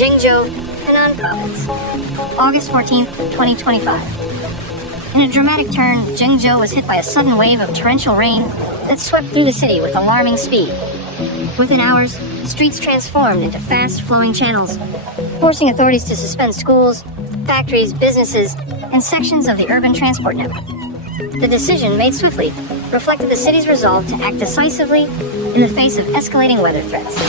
Zhengzhou, Henan province. August 14th, 2025. In a dramatic turn, Zhengzhou was hit by a sudden wave of torrential rain that swept through the city with alarming speed. Within hours, streets transformed into fast-flowing channels, forcing authorities to suspend schools, factories, businesses, and sections of the urban transport network. The decision, made swiftly, reflected the city's resolve to act decisively in the face of escalating weather threats.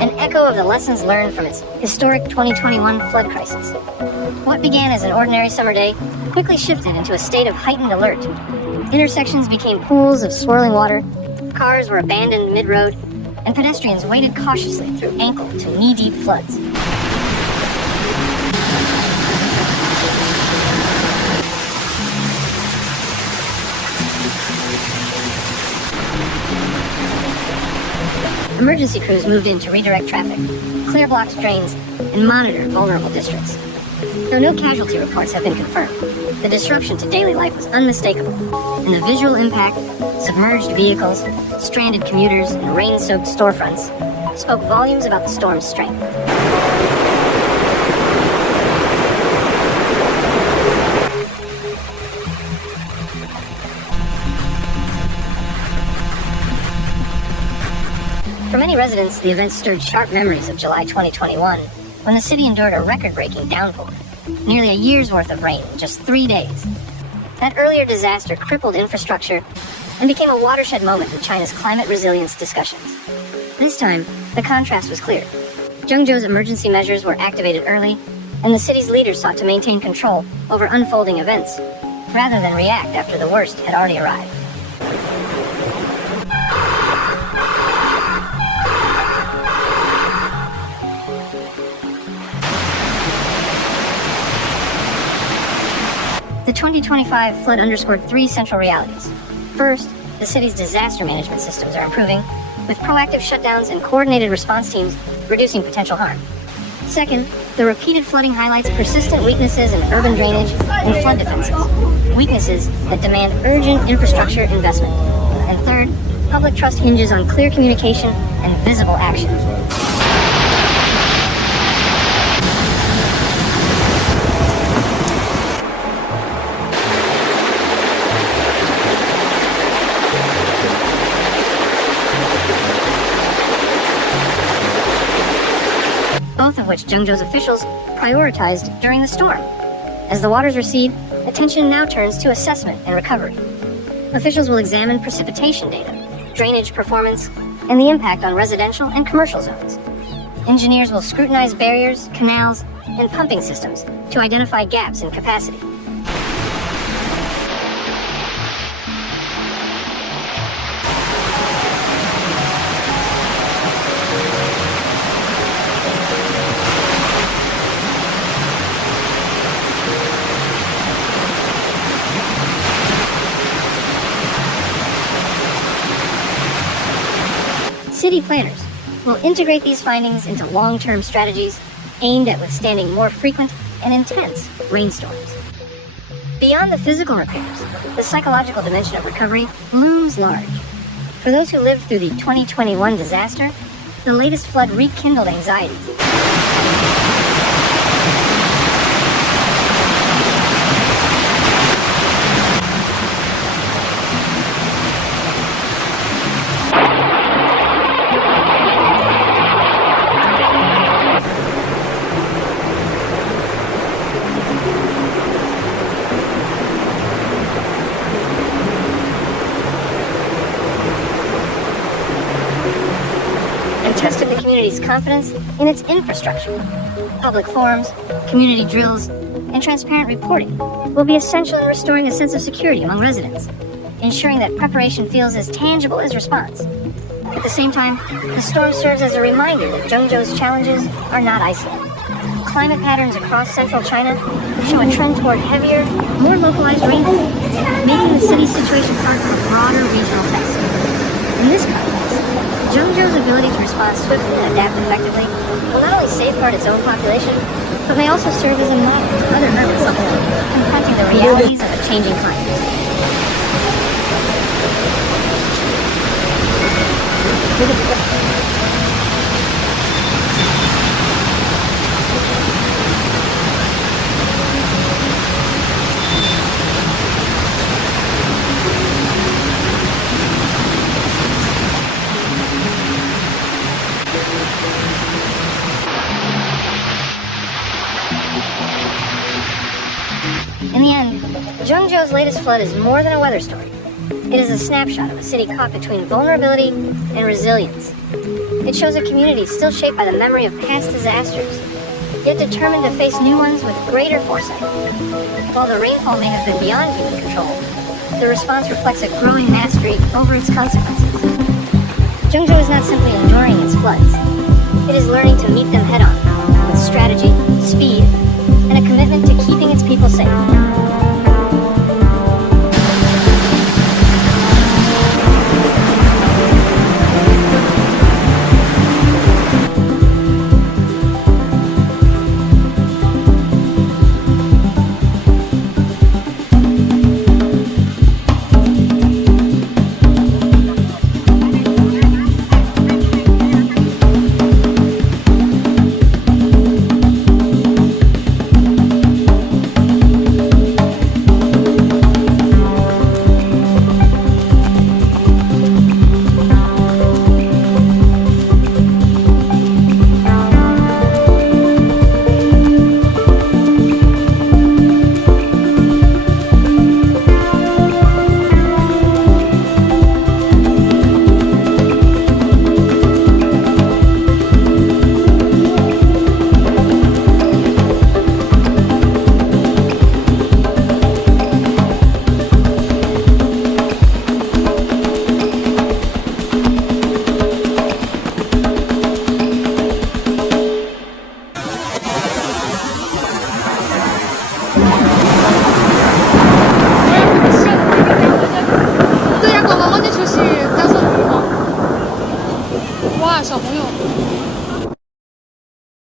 An echo of the lessons learned from its historic 2021 flood crisis. What began as an ordinary summer day quickly shifted into a state of heightened alert. Intersections became pools of swirling water, cars were abandoned mid-road, and pedestrians waded cautiously through ankle to knee-deep floods. Emergency crews moved in to redirect traffic, clear blocked drains, and monitor vulnerable districts. Though no casualty reports have been confirmed, the disruption to daily life was unmistakable, and the visual impact, submerged vehicles, stranded commuters, and rain-soaked storefronts spoke volumes about the storm's strength. For many residents, the event stirred sharp memories of July 2021, when the city endured a record-breaking downpour, nearly a year's worth of rain in just 3 days. That earlier disaster crippled infrastructure and became a watershed moment in China's climate resilience discussions. This time, the contrast was clear. Zhengzhou's emergency measures were activated early, and the city's leaders sought to maintain control over unfolding events, rather than react after the worst had already arrived. The 2025 flood underscored 3 central realities. First, the city's disaster management systems are improving, with proactive shutdowns and coordinated response teams reducing potential harm. Second, the repeated flooding highlights persistent weaknesses in urban drainage and flood defenses, weaknesses that demand urgent infrastructure investment. And third, public trust hinges on clear communication and visible action. Both of which Zhengzhou's officials prioritized during the storm. As the waters recede, attention now turns to assessment and recovery. Officials will examine precipitation data, drainage performance, and the impact on residential and commercial zones. Engineers will scrutinize barriers, canals, and pumping systems to identify gaps in capacity. City planners will integrate these findings into long-term strategies aimed at withstanding more frequent and intense rainstorms. Beyond the physical repairs, the psychological dimension of recovery looms large. For those who lived through the 2021 disaster, the latest flood rekindled anxieties. Tested the community's confidence in its infrastructure. Public forums, community drills, and transparent reporting will be essential in restoring a sense of security among residents, ensuring that preparation feels as tangible as response. At the same time, the storm serves as a reminder that Zhengzhou's challenges are not isolated. Climate patterns across central China show a trend toward heavier, more localized rainfall, making the city's situation part of a broader regional test. In this context, Zhengzhou's ability to respond swiftly and adapt effectively will not only safeguard its own population, but may also serve as a model to other urban settlements confronting the realities of a changing climate. In the end, Zhengzhou's latest flood is more than a weather story. It is a snapshot of a city caught between vulnerability and resilience. It shows a community still shaped by the memory of past disasters, yet determined to face new ones with greater foresight. While the rainfall may have been beyond human control, the response reflects a growing mastery over its consequences. Zhengzhou is not simply enduring its floods. It is learning to meet them head-on, with strategy, speed, and a commitment to keeping its people safe. 와, 小朋友。